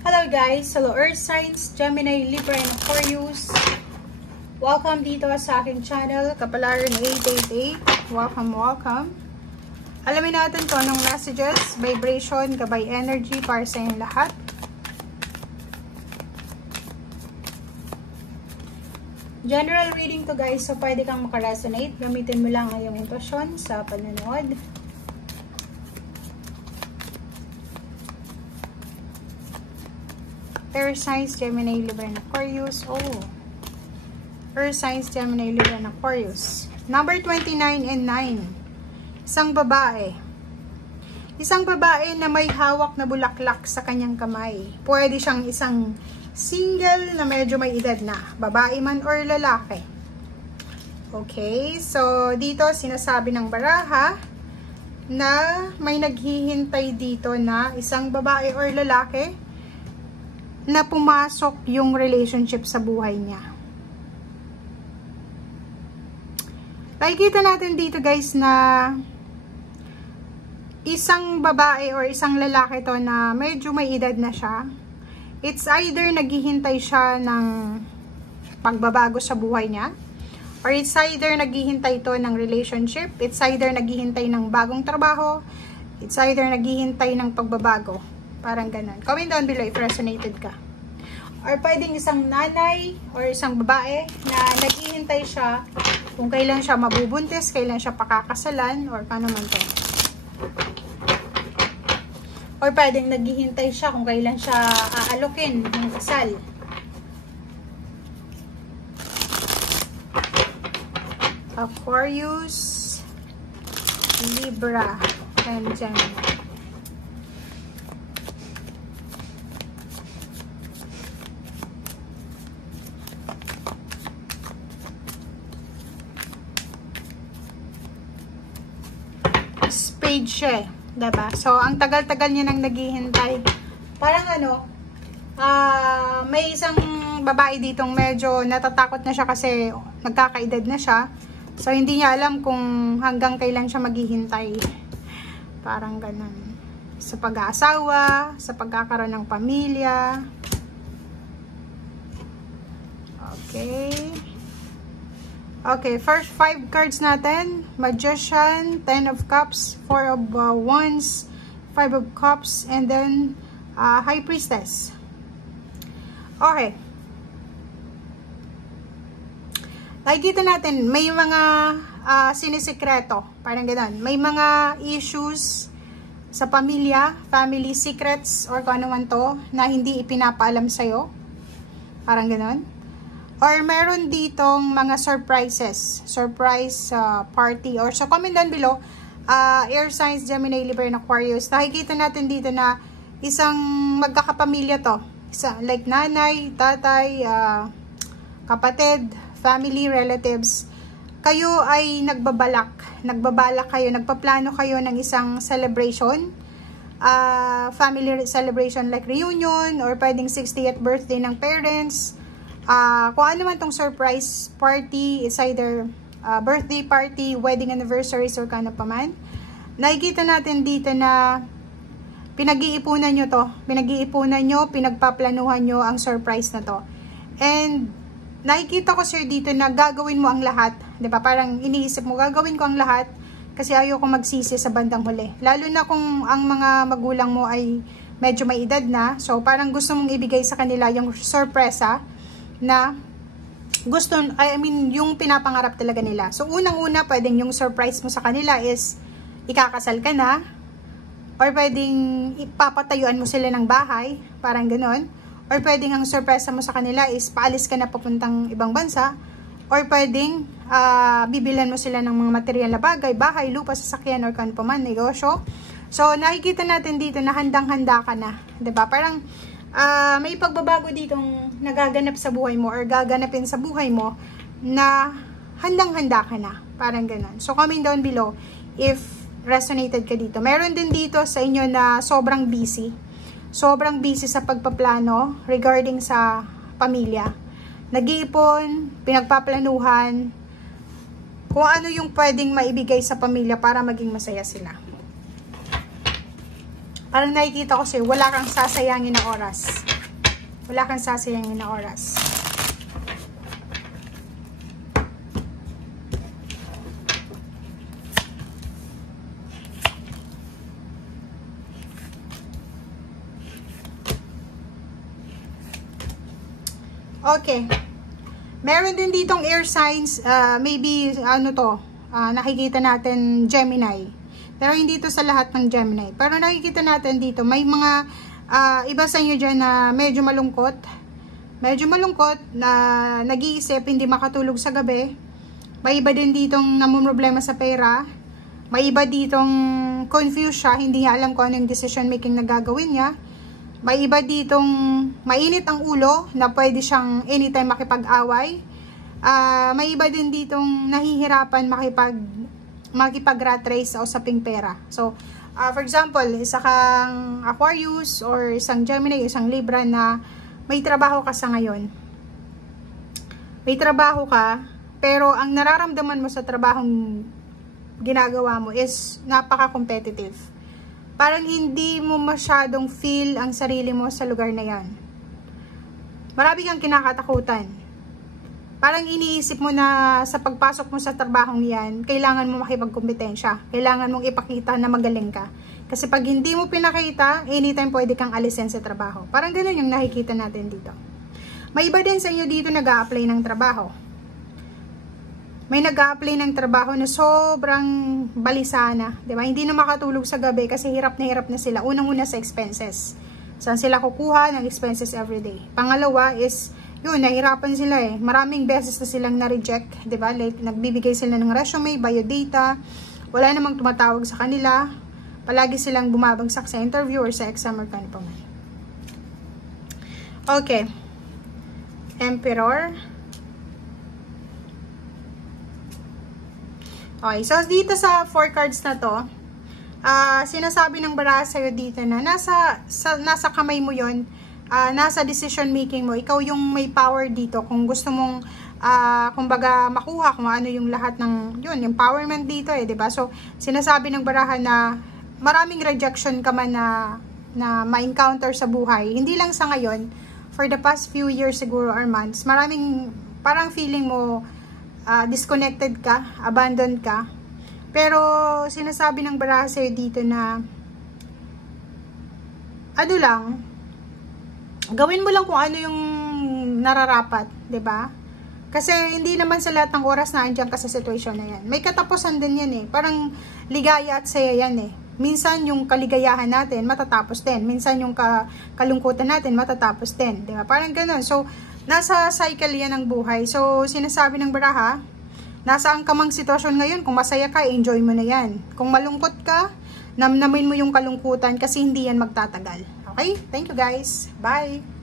Hello guys! Hello Earth Signs, Gemini, Libra, and Aquarius. Welcome dito sa aking channel, Kapalaran 888. Welcome. Alamin natin kung anong messages, vibration, gabay energy para sa inyong lahat. General reading to guys, so pwede kang makaresonate. Gamitin mo lang ang iyong intuition sa panonood. Earth Signs, Gemini, Libra, and Aquarius. Earth Signs, Gemini, Libra, and Aquarius. Number 29 and 9. Isang babae. Isang babae na may hawak na bulaklak sa kanyang kamay. Pwede siyang isang single na medyo may edad na. Babae man or lalaki. Okay, so dito sinasabi ng baraha na may naghihintay dito na isang babae or lalaki na pumasok yung relationship sa buhay niya. Nakikita natin dito guys na isang babae or isang lalaki to na medyo may edad na siya. It's either naghihintay siya ng pagbabago sa buhay niya, or it's either naghihintay to ng relationship, it's either naghihintay ng bagong trabaho, it's either naghihintay ng pagbabago. Parang ganun. Comment down below if resonated ka. Or pwedeng isang nanay or isang babae na naghihintay siya kung kailan siya mabubuntis, kailan siya pakakasalan, or paano man to. Or pwedeng naghihintay siya kung kailan siya aalokin ng kasal. Aquarius, Libra, and Gemini. Spade siya, diba? So, ang tagal-tagal niya nang naghihintay. Parang may isang babae ditong medyo natatakot na siya kasi nagkakaedad na siya. So, hindi niya alam kung hanggang kailan siya maghihintay. Parang ganun. Sa pag-aasawa, sa pagkakaroon ng pamilya. Okay, first 5 cards natin. Magician, 10 of Cups, 4 of Wands, 5 of Cups, and then High Priestess. Okay. Nakikita natin, may mga sinisikreto. Parang gano'n. May mga issues sa pamilya, family secrets, or kung ano man to, na hindi ipinapaalam sa'yo. Parang gano'n. Or meron ditong mga surprises. Surprise party. Or so comment down below. Air Signs, Gemini, Libra, and Aquarius. Nakikita natin dito na isang magkakapamilya to. Like nanay, tatay, kapatid, family, relatives. Kayo ay nagbabalak kayo, nagpaplano kayo ng isang celebration. Family celebration like reunion, or pwedeng 60th birthday ng parents. Kung ano man tong surprise party, is either birthday party, wedding anniversaries, or kano pa man. Nakikita natin dito na pinag-iipunan nyo to. Pinagpaplanuhan nyo ang surprise na to. And nakikita ko sir dito na gagawin mo ang lahat. Diba? Parang iniisip mo, gagawin ko ang lahat kasi ayoko magsisi sa bandang huli. Lalo na kung ang mga magulang mo ay medyo may edad na. So parang gusto mong ibigay sa kanila yung sorpresa na yung pinapangarap talaga nila. So, unang-una, pwedeng yung surprise mo sa kanila is ikakasal ka na, or pwedeng ipapatayuan mo sila ng bahay, parang ganon, or pwedeng ang surprise mo sa kanila is paalis ka na papuntang ibang bansa, or pwedeng bibilan mo sila ng mga material na bagay, bahay, lupa, sasakyan, or kan pa man, negosyo. So, nakikita natin dito na handang-handa ka na, 'di ba? Parang may pagbabago ditong nagaganap sa buhay mo or gaganapin sa buhay mo na handang-handa ka na. Parang ganun. So, comment down below if resonated ka dito. Meron din dito sa inyo na sobrang busy. Sobrang busy sa pagpaplano regarding sa pamilya. Nag-iipon, pinagpaplanuhan, kung ano yung pwedeng maibigay sa pamilya para maging masaya sila. Parang nakikita ko sa'yo, wala kang sasayangin na oras. Wala kang sasayangin na oras. Okay. Meron din ditong air signs, maybe ano to, nakikita natin Gemini. Pero hindi ito sa lahat ng Gemini. Pero nakikita natin dito, may mga iba sa inyo dyan na medyo malungkot. Medyo malungkot na nag-iisip, hindi makatulog sa gabi. May iba din ditong namumroblema sa pera. May iba ditong confused siya, hindi niya alam kung anong decision making na gagawin niya. May iba ditong mainit ang ulo na pwede siyang anytime makipag-away. May iba din ditong nahihirapan makipag-rat race sa usaping pera. So, for example, isa kang Aquarius or isang Gemini, isang Libra na may trabaho ka sa ngayon. May trabaho ka, pero ang nararamdaman mo sa trabahong ginagawa mo is napaka-competitive. Parang hindi mo masyadong feel ang sarili mo sa lugar na yan. Marami kang kinakatakutan. Parang iniisip mo na sa pagpasok mo sa trabahong yan, kailangan mo makipagkompetensya. Kailangan mong ipakita na magaling ka. Kasi pag hindi mo pinakita, anytime pwede kang alisin sa trabaho. Parang ganun yung nakikita natin dito. May iba din sa inyo dito nag-a-apply ng trabaho. May nag-a-apply ng trabaho na sobrang balisa na, di ba? Hindi na makatulog sa gabi kasi hirap na sila. Unang-una sa expenses. Saan sila kukuha ng expenses everyday? Pangalawa is, yun, nahirapan sila eh. Maraming beses na silang na-reject, di ba? Like, nagbibigay sila ng resume, biodata, wala namang tumatawag sa kanila. Palagi silang bumabagsak sa interview or sa exam or kano pa man. Okay. Emperor. Okay, so dito sa 4 cards na to, sinasabi ng baraha sa'yo dito na nasa kamay mo yon, nasa decision making mo, ikaw yung may power dito kung gusto mong kumbaga makuha kung ano yung lahat ng yun, empowerment dito eh, 'di ba? So sinasabi ng baraha na maraming rejection ka man na ma-encounter sa buhay, hindi lang sa ngayon, for the past few years siguro or months, maraming parang feeling mo disconnected ka, abandoned ka. Pero sinasabi ng baraha sa'yo dito na ano lang, gawin mo lang kung ano yung nararapat, 'di ba? Kasi hindi naman sa lahat ng oras na andiyan ka sa situation na yan. May katapusan din yan eh. Parang ligaya at saya yan eh. Minsan yung kaligayahan natin matatapos din. Minsan yung kalungkutan natin matatapos din, 'di ba? Parang ganoon. So nasa cycle yan ng buhay. So, sinasabi ng baraha, nasaan ka mang sitwasyon ngayon, kung masaya ka, enjoy mo na yan. Kung malungkot ka, namnamin mo yung kalungkutan kasi hindi yan magtatagal. Okay? Thank you guys. Bye!